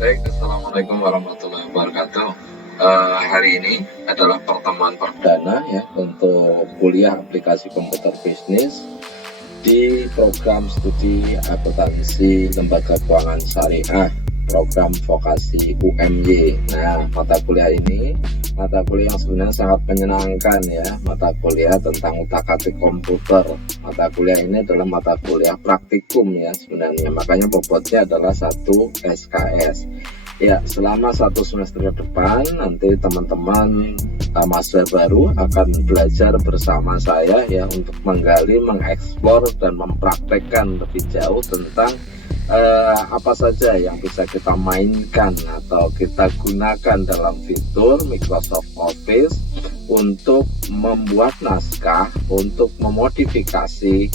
Baik, Assalamualaikum warahmatullahi wabarakatuh. Hari ini adalah pertemuan perdana ya untuk kuliah aplikasi komputer bisnis di program studi akuntansi lembaga keuangan syariah, program vokasi UMY. Nah, mata kuliah ini mata kuliah yang sebenarnya sangat menyenangkan ya, mata kuliah tentang utak-atik komputer. Mata kuliah ini adalah mata kuliah praktikum ya sebenarnya, makanya bobotnya adalah 1 SKS. Ya, selama 1 semester ke depan nanti teman-teman mahasiswa baru akan belajar bersama saya ya untuk menggali, mengeksplor dan mempraktekkan lebih jauh tentang apa saja yang bisa kita mainkan atau kita gunakan dalam fitur Microsoft Office untuk membuat naskah, untuk memodifikasi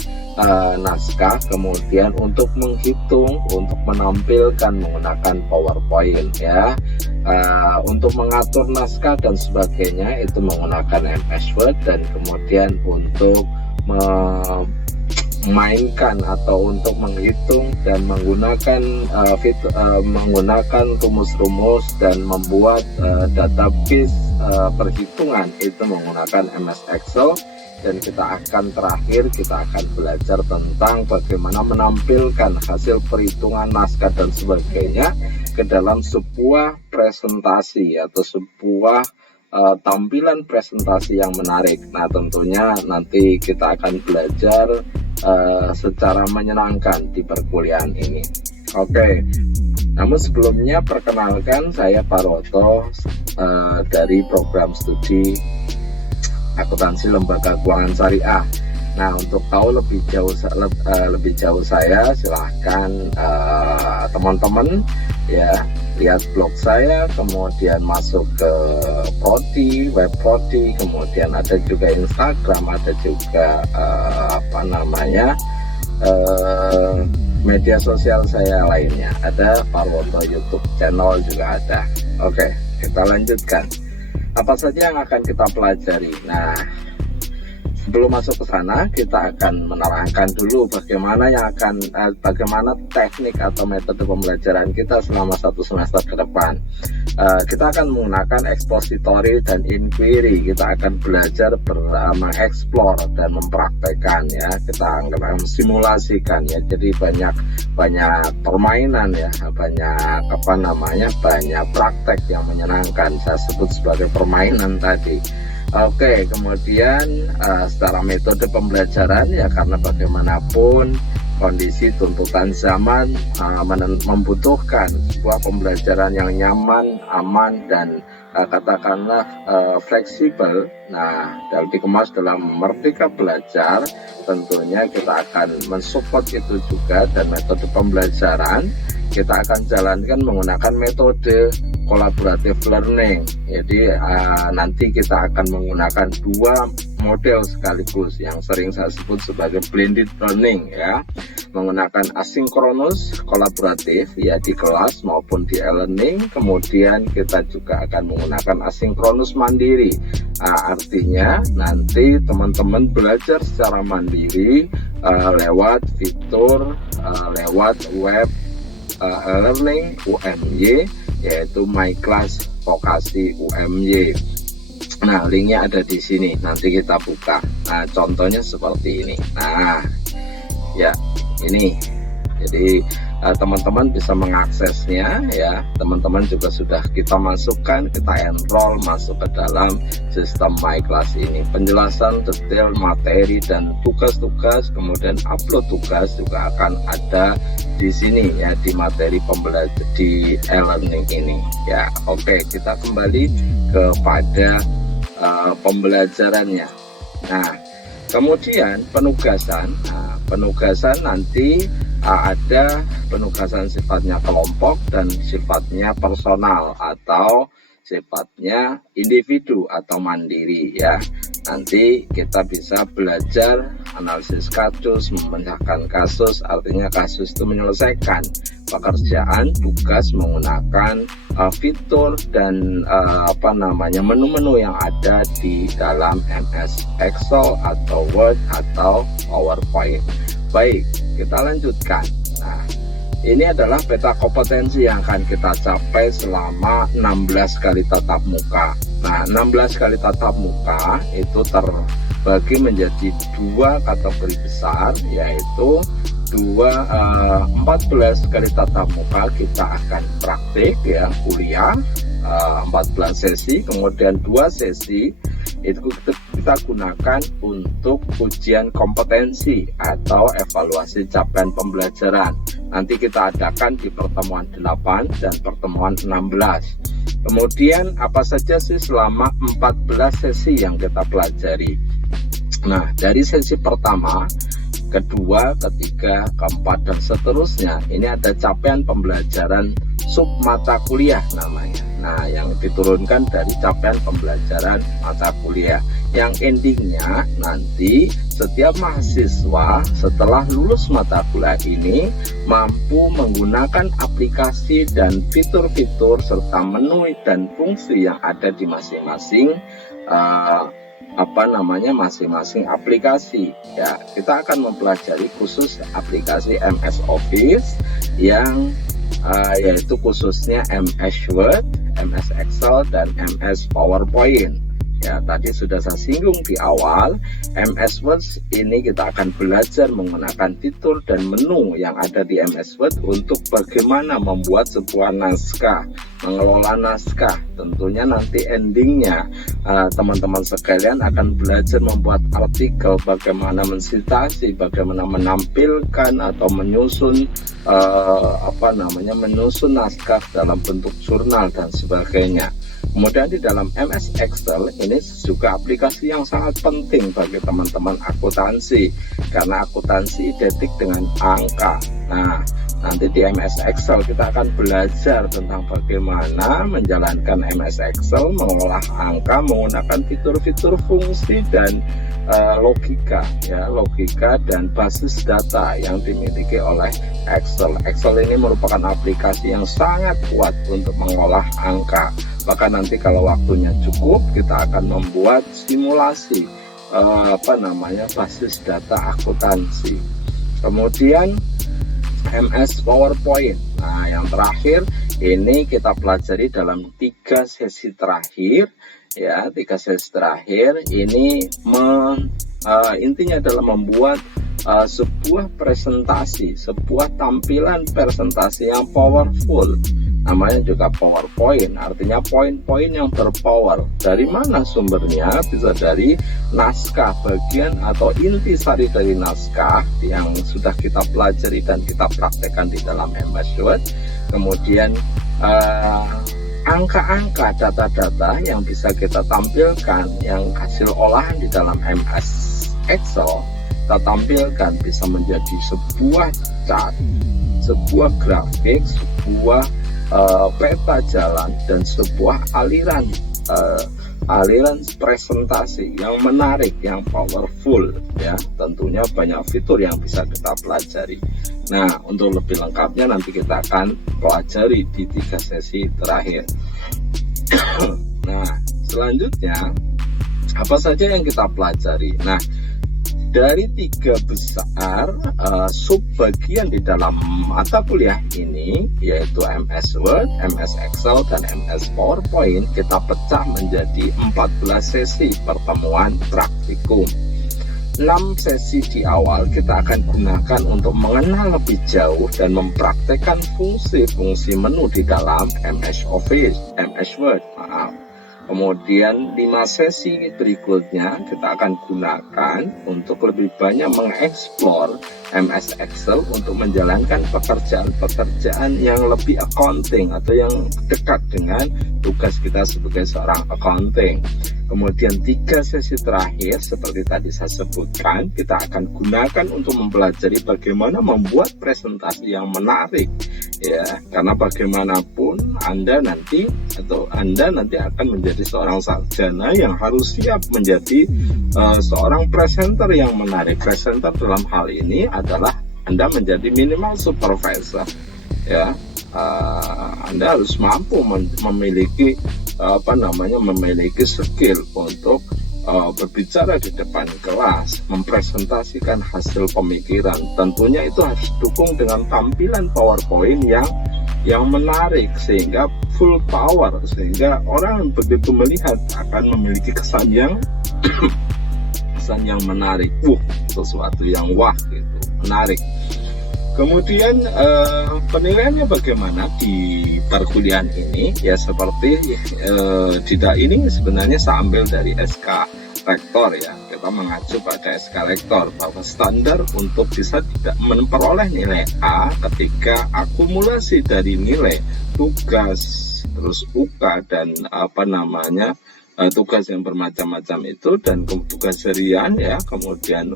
naskah, kemudian untuk menghitung, untuk menampilkan menggunakan PowerPoint ya, untuk mengatur naskah dan sebagainya itu menggunakan MS Word, dan kemudian untuk memainkan atau untuk menghitung dan menggunakan menggunakan rumus-rumus dan membuat database perhitungan itu menggunakan MS Excel. Dan kita akan belajar tentang bagaimana menampilkan hasil perhitungan naskah dan sebagainya ke dalam sebuah presentasi atau sebuah tampilan presentasi yang menarik. Nah, tentunya nanti kita akan belajar secara menyenangkan di perkuliahan ini. Oke. Namun sebelumnya perkenalkan, saya Paroto dari program studi akuntansi lembaga keuangan syariah. Nah, untuk tahu lebih jauh saya, silahkan teman-teman ya lihat blog saya, kemudian masuk ke Prodi, web Prodi, kemudian ada juga Instagram, ada juga media sosial saya lainnya, ada Parwoto YouTube channel juga ada. Oke, kita lanjutkan. Apa saja yang akan kita pelajari? Nah, sebelum masuk ke sana, kita akan menerangkan dulu bagaimana teknik atau metode pembelajaran kita selama 1 semester ke depan. Kita akan menggunakan expository dan inquiry. Kita akan belajar mengeksplor dan mempraktekkan ya. Kita akan simulasikan ya. Jadi banyak permainan ya, banyak praktek yang menyenangkan. Saya sebut sebagai permainan tadi. Oke, kemudian secara metode pembelajaran ya, karena bagaimanapun kondisi tuntutan zaman membutuhkan sebuah pembelajaran yang nyaman, aman, dan katakanlah fleksibel. Nah, dikemas dalam Merdeka Belajar, tentunya kita akan mensupport itu juga, dan metode pembelajaran kita akan jalankan menggunakan metode collaborative learning. Jadi nanti kita akan menggunakan 2 model sekaligus yang sering saya sebut sebagai blended learning ya, menggunakan asinkronus kolaboratif ya di kelas maupun di e-learning. Kemudian kita juga akan menggunakan asinkronus mandiri. Artinya nanti teman-teman belajar secara mandiri lewat fitur lewat web learning UMY, yaitu My Class Vokasi UMY. Nah, linknya ada di sini, nanti kita buka. Nah, contohnya seperti ini. Nah, ya ini. Jadi teman-teman bisa mengaksesnya ya. Teman-teman juga sudah kita masukkan, kita enroll masuk ke dalam sistem My Class ini. Penjelasan detail materi dan tugas-tugas, kemudian upload tugas juga akan ada di sini ya, di materi pembelajaran di e-learning ini ya. Oke, kita kembali kepada pembelajarannya. Nah, kemudian penugasan. Nah, penugasan nanti ada penugasan sifatnya kelompok dan sifatnya personal atau sifatnya individu atau mandiri ya. Nanti kita bisa belajar analisis kasus, memecahkan kasus, artinya kasus itu menyelesaikan pekerjaan, tugas menggunakan fitur dan menu-menu yang ada di dalam MS Excel atau Word atau PowerPoint. Baik, kita lanjutkan. Nah, Ini adalah peta kompetensi yang akan kita capai selama 16 kali tatap muka. Nah, 16 kali tatap muka itu terbagi menjadi dua kategori besar, yaitu 14 kali tatap muka kita akan praktik ya, kuliah 14 sesi, kemudian 2 sesi itu kita gunakan untuk ujian kompetensi atau evaluasi capaian pembelajaran. Nanti kita adakan di pertemuan 8 dan pertemuan 16. Kemudian apa saja sih selama 14 sesi yang kita pelajari? Nah, dari sesi pertama, kedua, ketiga, keempat, dan seterusnya, ini ada capaian pembelajaran sub mata kuliah namanya. Nah, yang diturunkan dari capaian pembelajaran mata kuliah, yang endingnya nanti setiap mahasiswa setelah lulus mata kuliah ini mampu menggunakan aplikasi dan fitur-fitur serta menu dan fungsi yang ada di masing-masing masing-masing aplikasi ya. Kita akan mempelajari khusus aplikasi MS Office yang yaitu khususnya MS Word, MS Excel, dan MS PowerPoint. Ya, tadi sudah saya singgung di awal, MS Word ini kita akan belajar menggunakan fitur dan menu yang ada di MS Word untuk bagaimana membuat sebuah naskah, mengelola naskah. Tentunya nanti endingnya teman-teman sekalian akan belajar membuat artikel, bagaimana mensitasi, bagaimana menampilkan atau menyusun menyusun naskah dalam bentuk jurnal dan sebagainya. Kemudian di dalam MS Excel ini juga aplikasi yang sangat penting bagi teman-teman akuntansi, karena akuntansi identik dengan angka. Nah, nanti di MS Excel kita akan belajar tentang bagaimana menjalankan MS Excel, mengolah angka menggunakan fitur-fitur fungsi dan logika dan basis data yang dimiliki oleh Excel. Excel ini merupakan aplikasi yang sangat kuat untuk mengolah angka. Bahkan nanti kalau waktunya cukup, kita akan membuat simulasi basis data akuntansi. Kemudian MS PowerPoint. Nah, yang terakhir ini kita pelajari dalam 3 sesi terakhir ya. 3 sesi terakhir ini intinya adalah membuat sebuah presentasi, sebuah tampilan presentasi yang powerful. Namanya juga PowerPoint, artinya poin-poin yang berpower. Dari mana sumbernya? Bisa dari naskah, bagian atau intisari dari naskah yang sudah kita pelajari dan kita praktekkan di dalam MS Word. Kemudian angka-angka, data-data yang bisa kita tampilkan, yang hasil olahan di dalam MS Excel, kita tampilkan bisa menjadi sebuah chart, sebuah grafik, sebuah peta jalan, dan sebuah aliran presentasi yang menarik, yang powerful ya. Tentunya banyak fitur yang bisa kita pelajari. Nah, untuk lebih lengkapnya nanti kita akan pelajari di 3 sesi terakhir. Nah, selanjutnya apa saja yang kita pelajari? Nah, dari 3 besar subbagian di dalam mata kuliah ini, yaitu MS Word, MS Excel, dan MS PowerPoint, kita pecah menjadi 14 sesi pertemuan praktikum. 6 sesi di awal kita akan gunakan untuk mengenal lebih jauh dan mempraktekkan fungsi-fungsi menu di dalam MS Office, MS Word, Kemudian 5 sesi berikutnya kita akan gunakan untuk lebih banyak mengeksplor MS Excel untuk menjalankan pekerjaan-pekerjaan yang lebih accounting atau yang dekat dengan tugas kita sebagai seorang accounting. Kemudian 3 sesi terakhir seperti tadi saya sebutkan, kita akan gunakan untuk mempelajari bagaimana membuat presentasi yang menarik ya, karena bagaimanapun Anda nanti akan menjadi seorang sarjana yang harus siap menjadi seorang presenter yang menarik. Presenter dalam hal ini adalah Anda menjadi minimal supervisor ya. Anda harus mampu memiliki memiliki skill untuk berbicara di depan kelas, mempresentasikan hasil pemikiran, tentunya itu harus didukung dengan tampilan PowerPoint yang menarik sehingga full power, sehingga orang begitu melihat akan memiliki kesan yang kesan yang menarik, sesuatu yang wah gitu, menarik. Kemudian penilaiannya bagaimana di perkuliahan ini? Ya seperti tidak, ini sebenarnya saya ambil dari SK Rektor ya. Kita mengacu pada SK Rektor bahwa standar untuk bisa tidak memperoleh nilai A ketika akumulasi dari nilai tugas, terus UK dan tugas yang bermacam-macam itu, dan tugas harian ya, kemudian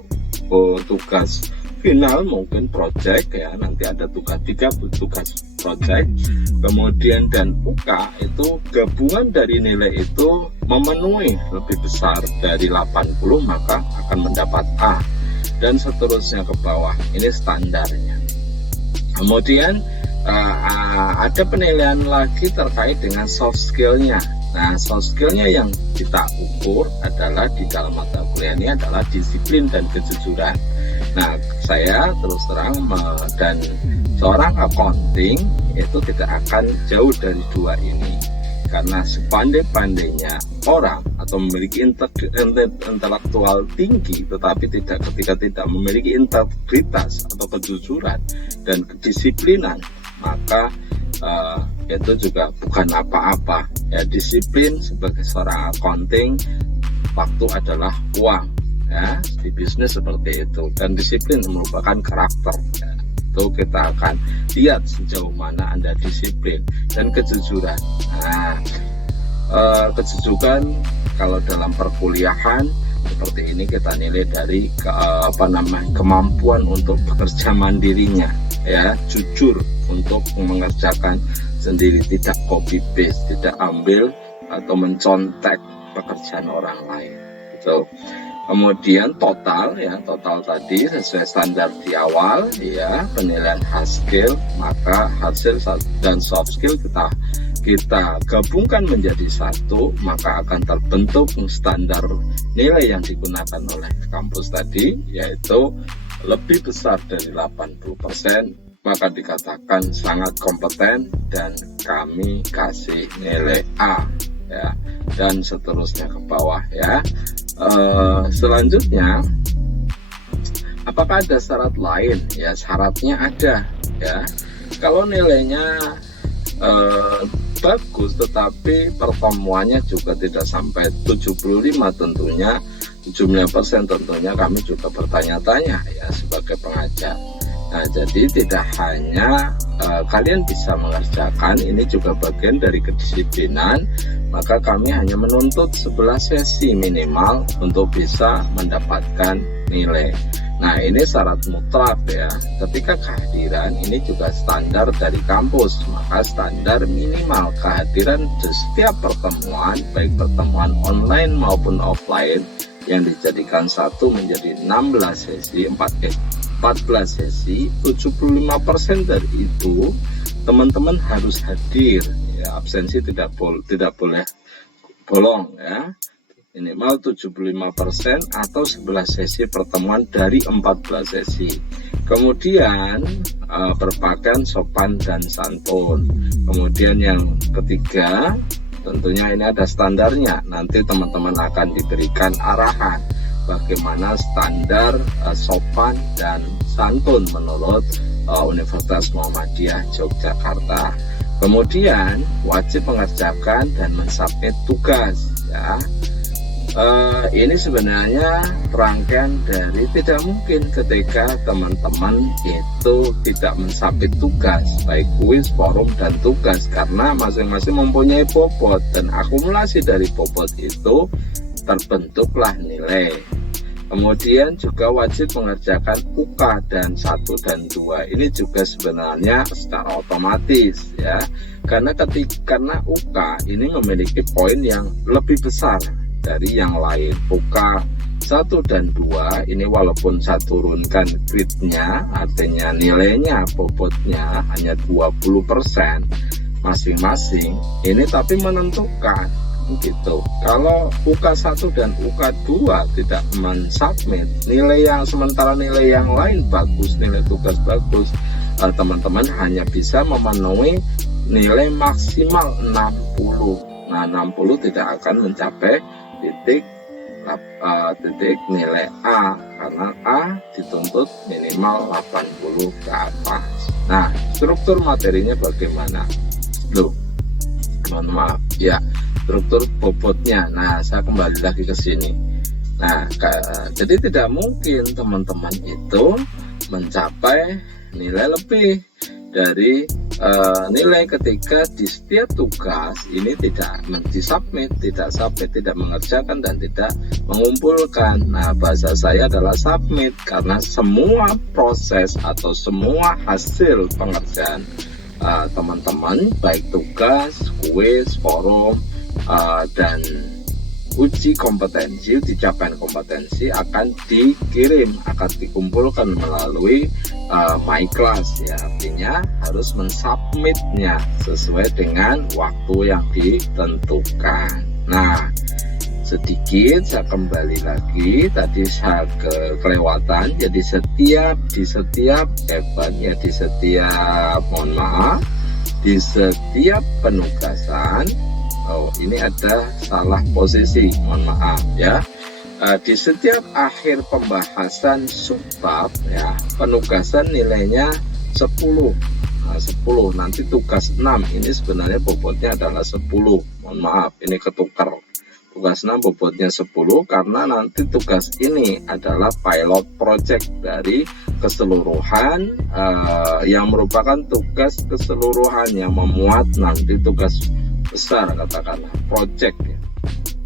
tugas final mungkin project ya, nanti ada tugas 3 tugas project, kemudian dan UK itu gabungan dari nilai itu memenuhi lebih besar dari 80, maka akan mendapat A, dan seterusnya ke bawah. Ini standarnya. Kemudian ada penilaian lagi terkait dengan soft skillnya. Nah, soft skillnya yang kita ukur adalah di dalam mata kuliah ini adalah disiplin dan kejujuran. Nah, saya terus terang dan seorang accounting itu tidak akan jauh dari dua ini, karena sepandai-pandainya orang atau memiliki intelektual tinggi tetapi ketika tidak memiliki integritas atau kejujuran dan kedisiplinan, maka itu juga bukan apa-apa ya. Disiplin sebagai seorang accounting, waktu adalah uang ya, di bisnis seperti itu, dan disiplin merupakan karakter ya. Itu kita akan lihat sejauh mana Anda disiplin dan kejujuran. Nah, kejujuran kalau dalam perkuliahan seperti ini kita nilai dari kemampuan untuk bekerja mandirinya ya, jujur untuk mengerjakan sendiri, tidak copy paste, tidak ambil atau mencontek pekerjaan orang lain gitu. Kemudian total tadi sesuai standar di awal ya, penilaian hard skill, maka hasil dan soft skill kita gabungkan menjadi satu, maka akan terbentuk standar nilai yang digunakan oleh kampus tadi, yaitu lebih besar dari 80%, maka dikatakan sangat kompeten dan kami kasih nilai A ya, dan seterusnya ke bawah ya. Selanjutnya, apakah ada syarat lain? Ya, syaratnya ada ya. Kalau nilainya bagus tetapi pertemuannya juga tidak sampai 75, tentunya jumlah persen, tentunya kami juga bertanya-tanya ya sebagai pengajar. Nah, jadi tidak hanya kalian bisa mengerjakan, ini juga bagian dari kedisiplinan, maka kami hanya menuntut 11 sesi minimal untuk bisa mendapatkan nilai. Nah, ini syarat mutlak ya. Ketika kehadiran ini juga standar dari kampus, maka standar minimal kehadiran di setiap pertemuan, baik pertemuan online maupun offline, yang dijadikan satu menjadi 16 sesi, 14 sesi, 75% dari itu teman-teman harus hadir ya, absensi tidak boleh bolong ya, minimal 75% atau 11 sesi pertemuan dari 14 sesi. Kemudian berpakaian sopan dan santun. Kemudian yang ketiga, tentunya ini ada standarnya, nanti teman-teman akan diberikan arahan bagaimana standar sopan dan santun menurut Universitas Muhammadiyah Yogyakarta. Kemudian wajib mengerjakan dan mensubmit tugas ya. Ini sebenarnya rangkaian dari tidak mungkin ketika teman-teman itu tidak mensubmit tugas, baik kuis, forum, dan tugas, karena masing-masing mempunyai bobot, dan akumulasi dari bobot itu terbentuklah nilai. Kemudian juga wajib mengerjakan UK dan 1 dan 2. Ini juga sebenarnya secara otomatis ya. Karena UK ini memiliki poin yang lebih besar dari yang lain. UK 1 dan 2 ini walaupun saya turunkan gridnya, artinya nilainya, bobotnya hanya 20% masing-masing, ini tapi menentukan gitu. Kalau UK1 dan UK2 tidak mensubmit nilai yang sementara nilai yang lain bagus, nilai tugas bagus, teman-teman hanya bisa memenuhi nilai maksimal 60. Nah, 60 tidak akan mencapai titik nilai A, karena A dituntut minimal 80 ke atas. Nah, struktur materinya bagaimana? Loh, mohon maaf ya, struktur bobotnya. Nah, saya kembali lagi ke sini. Nah, jadi tidak mungkin teman-teman itu mencapai nilai lebih dari nilai ketika di setiap tugas ini tidak disubmit, tidak mengerjakan dan tidak mengumpulkan. Nah, bahasa saya adalah submit, karena semua proses atau semua hasil pengerjaan teman-teman, baik tugas, kuis, forum, dan uji kompetensi, uji capaian kompetensi akan dikirim, akan dikumpulkan melalui My Class ya, artinya harus mensubmitnya sesuai dengan waktu yang ditentukan. Nah, sedikit saya kembali lagi, tadi saya kelewatan. Jadi di setiap penugasan, ini ada salah posisi, mohon maaf ya. Di setiap akhir pembahasan subbab ya, penugasan nilainya 10. Nah, 10 nanti tugas 6 ini sebenarnya bobotnya adalah 10. Mohon maaf, ini ketukar. Tugas 6 bobotnya 10 karena nanti tugas ini adalah pilot project dari keseluruhan yang merupakan tugas keseluruhan yang memuat nanti tugas besar, katakanlah project ya.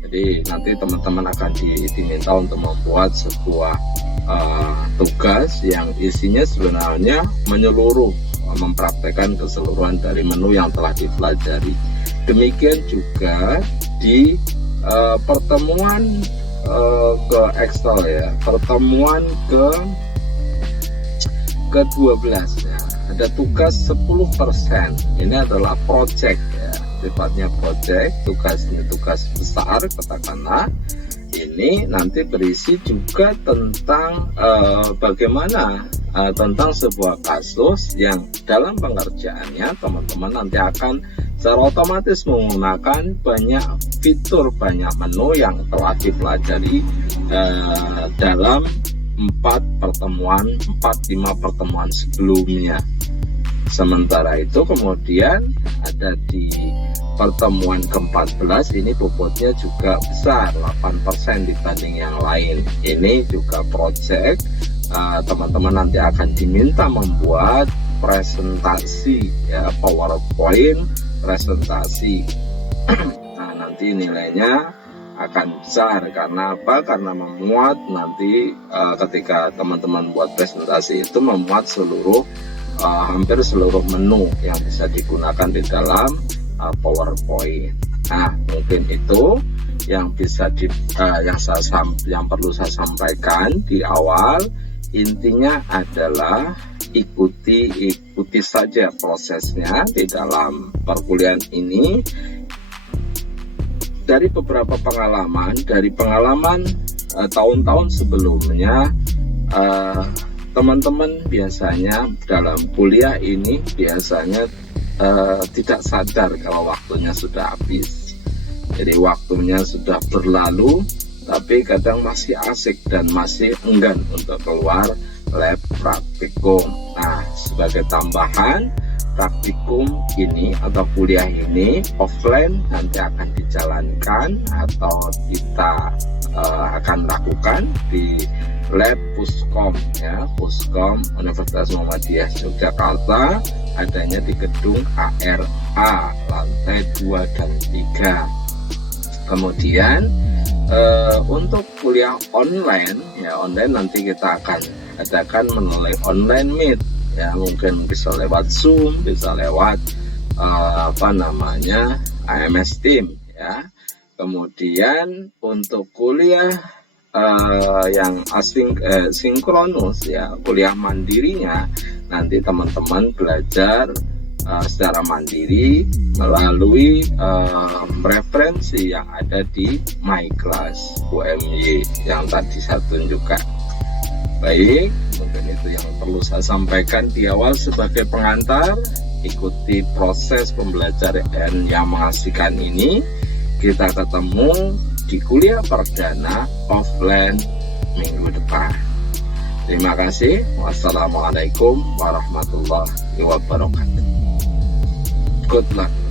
Jadi nanti teman-teman akan diminta untuk membuat sebuah tugas yang isinya sebenarnya menyeluruh, mempraktekkan keseluruhan dari menu yang telah dipelajari. Demikian juga di pertemuan ke Excel ya, pertemuan ke-12 ya, ada tugas 10%. Ini adalah project ya, sifatnya project, tugas besar katakanlah. Ini nanti berisi juga tentang bagaimana tentang sebuah kasus yang dalam pengerjaannya teman-teman nanti akan secara otomatis menggunakan banyak fitur, banyak menu yang telah dipelajari dalam 5 pertemuan sebelumnya. Sementara itu kemudian ada di pertemuan ke-14, ini bobotnya juga besar, 8% dibanding yang lain. Ini juga project, teman-teman nanti akan diminta membuat presentasi ya, PowerPoint presentasi. Nah, nanti nilainya akan besar karena apa? Karena memuat nanti ketika teman-teman buat presentasi itu memuat hampir seluruh menu yang bisa digunakan di dalam PowerPoint. Nah, mungkin itu yang yang perlu saya sampaikan di awal. Intinya adalah ikuti saja prosesnya di dalam perkuliahan ini. Dari beberapa pengalaman, tahun-tahun sebelumnya, teman-teman biasanya dalam kuliah ini biasanya tidak sadar kalau waktunya sudah habis. Jadi waktunya sudah berlalu, tapi kadang masih asik dan masih enggan untuk keluar lab praktikum. Nah, sebagai tambahan, praktikum ini atau kuliah ini offline nanti akan dijalankan atau kita akan lakukan di lab Puskom ya, Puskom Universitas Muhammadiyah Yogyakarta, adanya di gedung ARA lantai 2 dan 3. Kemudian untuk kuliah online ya, online nanti kita akan adakan melalui online meet ya, mungkin bisa lewat Zoom, bisa lewat AMS Team ya. Kemudian untuk kuliah yang sinkronus ya, kuliah mandirinya nanti teman-teman belajar secara mandiri melalui referensi yang ada di My Class UMY yang tadi saya tunjukkan. Baik, mungkin itu yang perlu saya sampaikan di awal sebagai pengantar. Ikuti proses pembelajaran yang mengasihkan ini. Kita ketemu di kuliah perdana offline minggu depan. Terima kasih. Wassalamualaikum warahmatullahi wabarakatuh. Good luck.